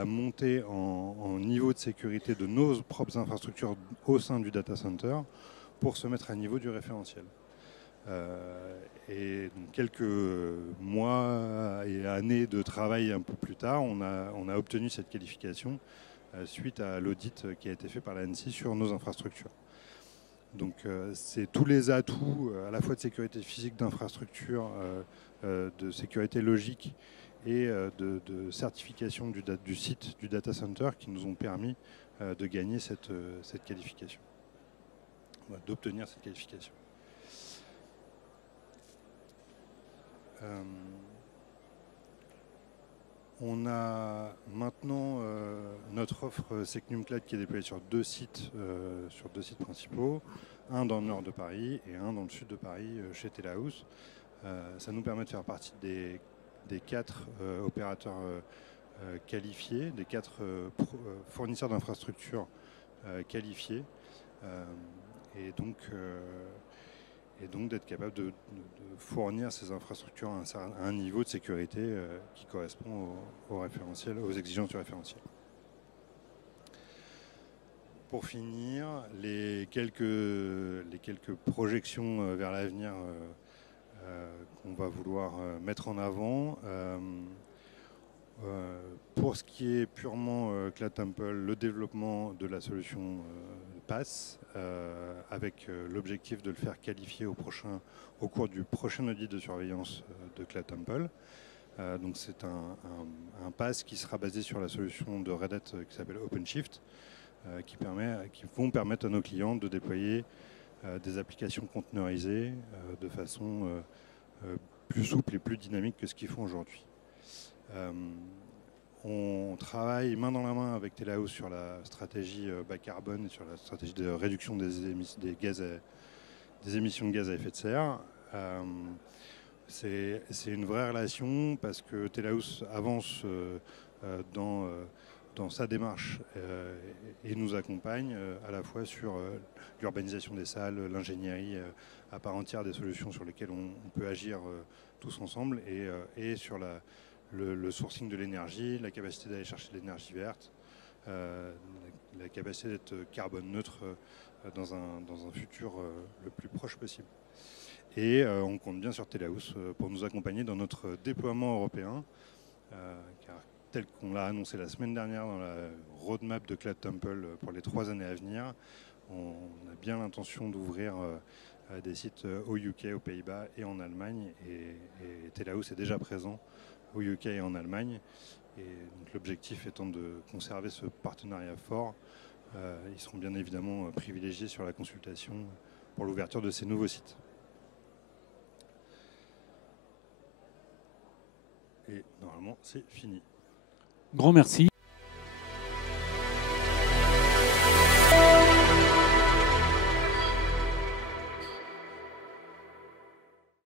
la montée en niveau de sécurité de nos propres infrastructures au sein du data center pour se mettre à niveau du référentiel. Et donc quelques mois et années de travail un peu plus tard, on a obtenu cette qualification suite à l'audit qui a été fait par l'ANSSI sur nos infrastructures. Donc c'est tous les atouts à la fois de sécurité physique d'infrastructure, de sécurité logique et de certification du site, du data center qui nous ont permis de gagner cette qualification, d'obtenir cette qualification. On a maintenant notre offre Secnum Cloud qui est déployée sur deux sites principaux, un dans le nord de Paris et un dans le sud de Paris chez Telehouse. Ça nous permet de faire partie des 4 opérateurs qualifiés, des 4 fournisseurs d'infrastructures qualifiés, et donc d'être capable de fournir ces infrastructures à un niveau de sécurité qui correspond aux exigences du référentiel. Pour finir, les quelques projections vers l'avenir qu'on va vouloir mettre en avant. Pour ce qui est purement Cloud Temple, le développement de la solution passe avec l'objectif de le faire qualifier au cours du prochain audit de surveillance de Cloud Temple. Donc c'est un pass qui sera basé sur la solution de Red Hat qui s'appelle OpenShift, qui vont permettre à nos clients de déployer des applications conteneurisées de façon plus souple et plus dynamique que ce qu'ils font aujourd'hui. On travaille main dans la main avec Telehouse sur la stratégie bas carbone et sur la stratégie de réduction des émissions de gaz à effet de serre. C'est une vraie relation parce que Telehouse avance dans sa démarche et nous accompagne à la fois sur l'urbanisation des salles, l'ingénierie à part entière des solutions sur lesquelles on peut agir tous ensemble et sur le sourcing de l'énergie, la capacité d'aller chercher de l'énergie verte, la capacité d'être carbone neutre dans un futur le plus proche possible. Et on compte bien sur Telehouse pour nous accompagner dans notre déploiement européen, car tel qu'on l'a annoncé la semaine dernière dans la roadmap de Cloud Temple pour les 3 années à venir, on a bien l'intention d'ouvrir des sites au UK, aux Pays-Bas et en Allemagne, et Telehouse est déjà présent au UK et en Allemagne. Et donc l'objectif étant de conserver ce partenariat fort, ils seront bien évidemment privilégiés sur la consultation pour l'ouverture de ces nouveaux sites. Et normalement, c'est fini. Grand merci.